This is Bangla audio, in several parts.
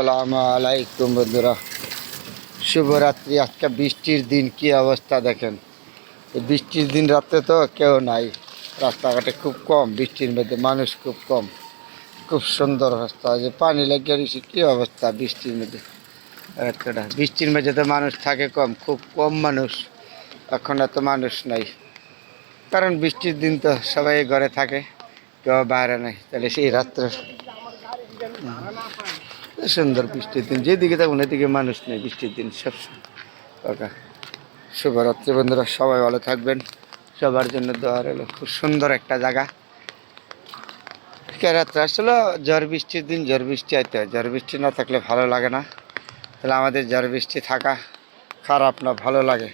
আসসালামু আলাইকুম বন্ধুরা, শুভরাত্রি। আজকে বৃষ্টির দিন, কি অবস্থা দেখেন। এই বৃষ্টির দিন রাত্রে তো কেউ নাই, রাস্তাঘাটে খুব কম, বৃষ্টির মধ্যে মানুষ খুব কম। খুব সুন্দর রাস্তা, যে পানি লেগে গেছে, কী অবস্থা বৃষ্টির মধ্যে। রাস্তাটা বৃষ্টির মধ্যে তো মানুষ থাকে কম, খুব কম মানুষ। এখন এত মানুষ নাই, কারণ বৃষ্টির দিন তো সবাই ঘরে থাকে, কেউ বাইরে নেই। তাহলে সেই রাত্রে সুন্দর বৃষ্টির দিন, যেদিকে থাকুন এদিকে মানুষ নেই বৃষ্টির দিন সবসময় ফাঁকা। শুভরাত্রি বন্ধুরা, সবাই ভালো থাকবেন, সবার জন্য দোয়া রইল। খুব সুন্দর একটা জায়গা। রাত্রে আসলে ঝড় বৃষ্টির দিন, ঝড় বৃষ্টি আইতে হয়, ঝড় বৃষ্টি না থাকলে ভালো লাগে না। তাহলে আমাদের ঝড় বৃষ্টি থাকা খারাপ না, ভালো লাগে।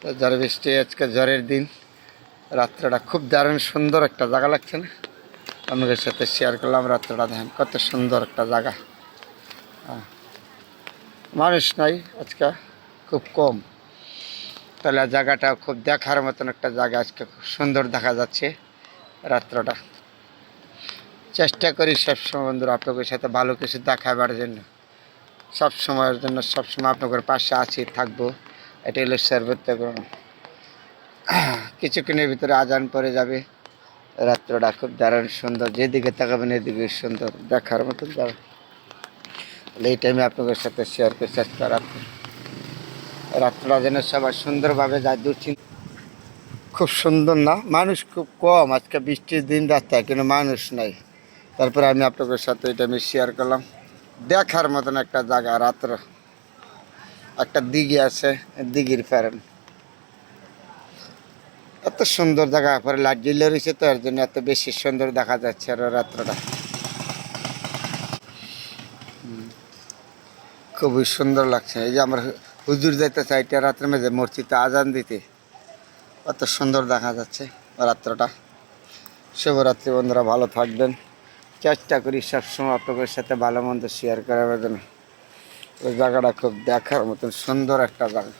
তো ঝড় বৃষ্টি, আজকে ঝড়ের দিন, রাত্রেটা খুব দারুণ সুন্দর একটা জায়গা লাগছে না? আপনাদের সাথে শেয়ার করলাম রাত্রেটা, দেখেন কত সুন্দর একটা জায়গা। মানুষ নাই আজকে, খুব কম। তাহলে জায়গাটা খুব দেখার মতন একটা জায়গা, আজকে খুব সুন্দর দেখা যাচ্ছে রাত্রটা। চেষ্টা করি সবসময় বন্ধুরা আপনাদের সাথে ভালো কিছু দেখাবার জন্য, সব সময়ের জন্য, সবসময় আপনাদের পাশে আছি, থাকবো। এটা হলো সর্বোচ্চ গ্রহণ। কিছুক্ষণের ভিতরে আজান পড়ে যাবে। রাত্রটা খুব দারুণ সুন্দর, যেদিকে তাকাবেন এদিকে সুন্দর, দেখার মতন জায়গা। এই টাইমে আপনাদের সাথে শেয়ার করে চেষ্টা রাখবো। রাত্রটা যেন সবার সুন্দরভাবে যায়, দুশ্চিন্তা। খুব সুন্দর না, মানুষ খুব কম আজকে বৃষ্টির দিন, রাস্তায় কিন্তু মানুষ নাই। তারপরে আমি আপনাদের সাথে এটা আমি শেয়ার করলাম। দেখার মতন একটা জায়গা, রাত্র একটা দিঘি আছে, দিঘির ফেরেন এত সুন্দর জায়গা, পরে লাইট জ্বলে রয়েছে, তো এর জন্য এত বেশি সুন্দর দেখা যাচ্ছে আর রাত্রটা খুবই সুন্দর লাগছে। এই যে আমরা হুজুর যাইতে চাইতে রাত্রের মেঝে মসজিদে আজান দিতে, কত সুন্দর দেখা যাচ্ছে রাত্রটা। শুভরাত্রি বন্ধুরা, ভালো থাকবেন। চেষ্টা করি সবসময় আপনাদের সাথে ভালো মন্দ শেয়ার করার জন্য। ওই জায়গাটা খুব দেখার মতন সুন্দর একটা জায়গা।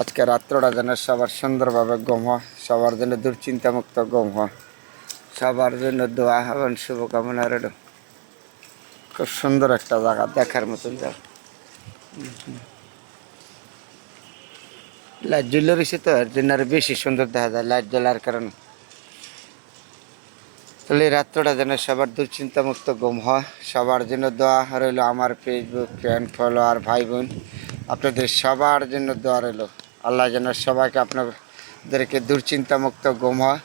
আজকে রাত্রটা যেন সবার সুন্দরভাবে ঘুম হয়, সবার জন্য দুশ্চিন্তামুক্ত ঘুম হয়, সবার জন্য দোয়া এবং শুভকামনা রইল। খুব সুন্দর একটা জায়গা, দেখার মতন জায়গা। লাইট জ্বলে রয়েছে, তো এর জন্য আরো বেশি সুন্দর দেখা যায় লাইট জ্বলার কারণে। তাহলে এই রাত্রটা যেন সবার দুশ্চিন্তামুক্ত ঘুম হয়, সবার জন্য দোয়া রইল। আমার ফেসবুক ফ্রেন্ড ফলোয়ার ভাই বোন, আপনাদের সবার জন্য দোয়া রইল। আল্লাহ যেন সবাইকে আপনাদেরকে দুশ্চিন্তামুক্ত ঘুম হয়।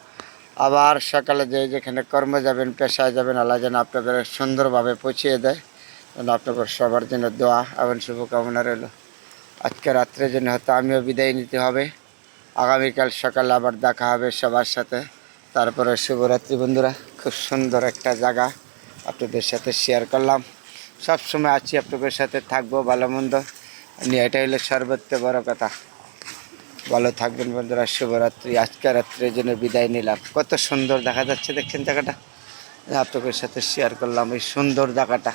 আবার সকালে যেখানে কর্মে যাবেন, পেশায় যাবেন, আল্লাহ যেন আপনাদের সুন্দরভাবে পৌঁছিয়ে দেয়। আপনাদের সবার জন্য দোয়া এবং শুভকামনা রইল। আজকে রাত্রে জন্য হয়তো আমিও বিদায় নিতে হবে, আগামীকাল সকালে আবার দেখা হবে সবার সাথে। তারপরে শুভরাত্রি বন্ধুরা, খুব সুন্দর একটা জায়গা আপনাদের সাথে শেয়ার করলাম। সব সময় আছি আপনাদের সাথে, থাকবো ভালো মন্দ নিয়ে, এটা হলো সর্বোচ্চ বড় কথা। ভালো থাকবেন বন্ধুরা, শুভরাত্রি। আজকে রাত্রের জন্য বিদায় নিলাম। কত সুন্দর দেখা যাচ্ছে দেখছেন জায়গাটা, আপনাদের সাথে শেয়ার করলাম এই সুন্দর জায়গাটা।